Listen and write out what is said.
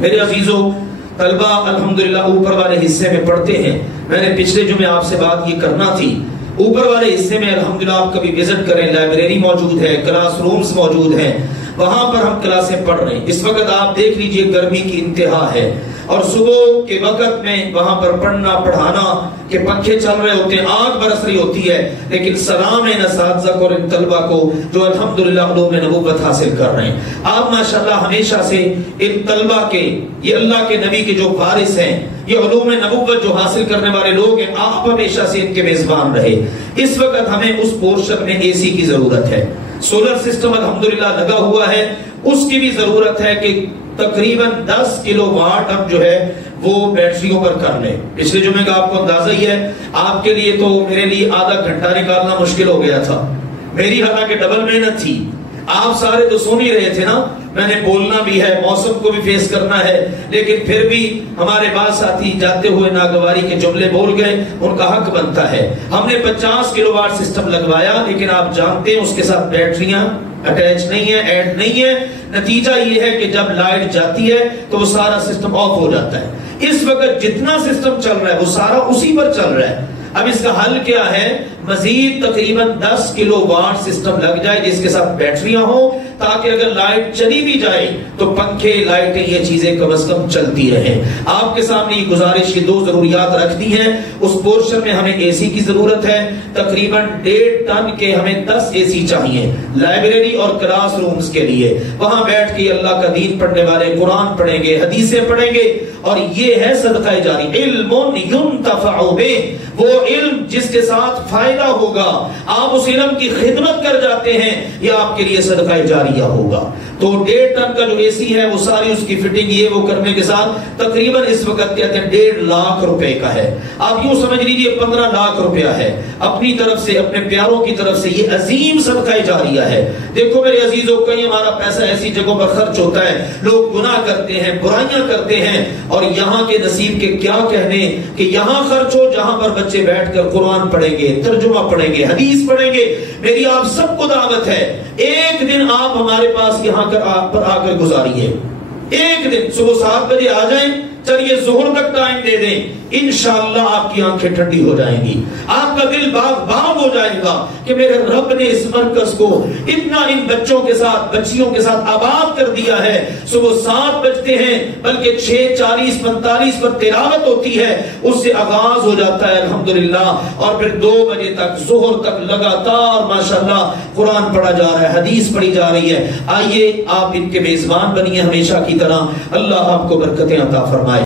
میرے عزیزوں، طلبہ الحمدللہ اوپر والے حصے میں پڑھتے ہیں. میں نے پچھلے جمعے آپ سے بات یہ کرنا تھی. اوپر والے حصے میں الحمدللہ آپ کبھی وزٹ کریں، لائبریری موجود ہے، کلاس رومز موجود ہیں، وہاں پر ہم کلاسیں پڑھ رہے ہیں. اس وقت آپ دیکھ لیجئے گرمی کی انتہا ہے، اور صبح کے وقت میں وہاں پر پڑھنا پڑھانا کہ پنکھے چل رہے ہوتے ہیں، آگ برس رہی ہوتی ہے، لیکن سلام ہے ان اساتذہ کو اور ان طلبہ کو جو الحمدللہ علوم نبوت حاصل کر رہے ہیں. آپ ماشاءاللہ ہمیشہ سے ان طلبہ کے، یہ اللہ کے نبی کے جو وارث ہیں، یہ علوم نبوت جو حاصل کرنے والے لوگ ہیں، آپ ہمیشہ سے ان کے میزبان رہے. اس وقت ہمیں اس پورشن میں اے سی کی ضرورت ہے. سولر سسٹم الحمدللہ لگا ہوا ہے، اس کی بھی ضرورت ہے کہ تقریباً 10 کلو واٹ ہم جو ہے وہ بیٹریوں پر کر لیں. پچھلے جمعے کا آپ کو اندازہ ہی ہے. آپ کے لیے تو میرے لیے آدھا گھنٹہ نکالنا مشکل ہو گیا تھا. میری حالانکہ ڈبل محنت تھی. آپ سارے تو سن ہی رہے تھے نا، میں نے بولنا بھی ہے، موسم کو بھی فیس کرنا ہے، لیکن پھر بھی ہمارے بعض ساتھی جاتے ہوئے ناگواری کے جملے بول گئے، ان کا حق بنتا ہے. ہم نے 50 کلو واٹ سسٹم لگوایا، لیکن آپ جانتے ہیں اس کے ساتھ بیٹریاں اٹیچ نہیں ہے، ایڈ نہیں ہے. نتیجہ یہ ہے کہ جب لائٹ جاتی ہے تو وہ سارا سسٹم آف ہو جاتا ہے. اس وقت جتنا سسٹم چل رہا ہے وہ سارا اسی پر چل رہا ہے. اب اس کا حل کیا ہے؟ مزید تقریباً 10 کلو واٹ سسٹم لگ جائے جس کے ساتھ بیٹریاں ہوں، تاکہ اگر لائٹ چلی بھی جائے تو پنکھے، لائٹیں، یہ چیزیں کم از کم چلتی رہیں. آپ کے سامنے یہ گزارش، یہ 2 ضروریات رکھ دی ہیں. اس پورشن میں ہمیں اے سی کی ضرورت ہے. تقریباً 1.5 ٹن کے ہمیں 10 اے سی چاہیے لائبریری اور کلاس رومز کے لیے. وہاں بیٹھ کے اللہ کا دین پڑھنے والے قرآن پڑھیں گے، حدیثیں پڑھیں گے، اور یہ ہے صدقہ جاری. علم ينتفع به، وہ علم جس کے ساتھ فائدہ ہوگا، آپ اس علم کی خدمت کر جاتے ہیں، یہ آپ کے لیے صدقہ جاریہ ہوگا. تو 1.5 ٹن کا جو اے سی ہے وہ ساری اس کی فٹنگ یہ وہ کرنے کے ساتھ تقریباً اس وقت کہتے ہیں 1.5 لاکھ روپے کا ہے. آپ یوں سمجھ لیجیے 15 لاکھ روپیہ ہے. اپنی طرف سے، اپنے پیاروں کی طرف سے یہ عظیم صدقہ جاریہ ہے. دیکھو میرے عزیزوں، کئی ہمارا پیسہ ایسی جگہوں پر خرچ ہوتا ہے، لوگ گناہ کرتے ہیں، برائیاں کرتے ہیں، اور یہاں کے نصیب کے کیا کہنے کہ یہاں خرچ ہو جہاں پر بچے بیٹھ کر قرآن پڑھیں گے، ترجمہ پڑھیں گے، حدیث پڑھیں گے. میری آپ سب کو دعوت ہے، ایک دن آپ ہمارے پاس یہاں پر آ کر گزاریے. ایک دن صبح 7 بجے آ جائیں، چلیے ظہر تک ٹائم دے دیں، انشاءاللہ آپ کی آنکھیں ٹھنڈی ہو جائیں گی. آپ کا دل باغ باغ ہو جائے گا کہ میرے رب نے اس مرکز کو اتنا ان بچوں کے ساتھ، بچیوں کے ساتھ آباد کر دیا ہے. صبح 7 بجتے ہیں بلکہ 6:40 45 پر تلاوت ہوتی ہے، اس سے آغاز ہو جاتا ہے الحمدللہ، اور پھر 2 بجے تک ظہر تک لگاتار ماشاءاللہ قرآن پڑھا جا رہا ہے، حدیث پڑھی جا رہی ہے. آئیے آپ ان کے میزبان بنیے ہمیشہ کی طرح. اللہ آپ کو برکتیں عطا فرمائے.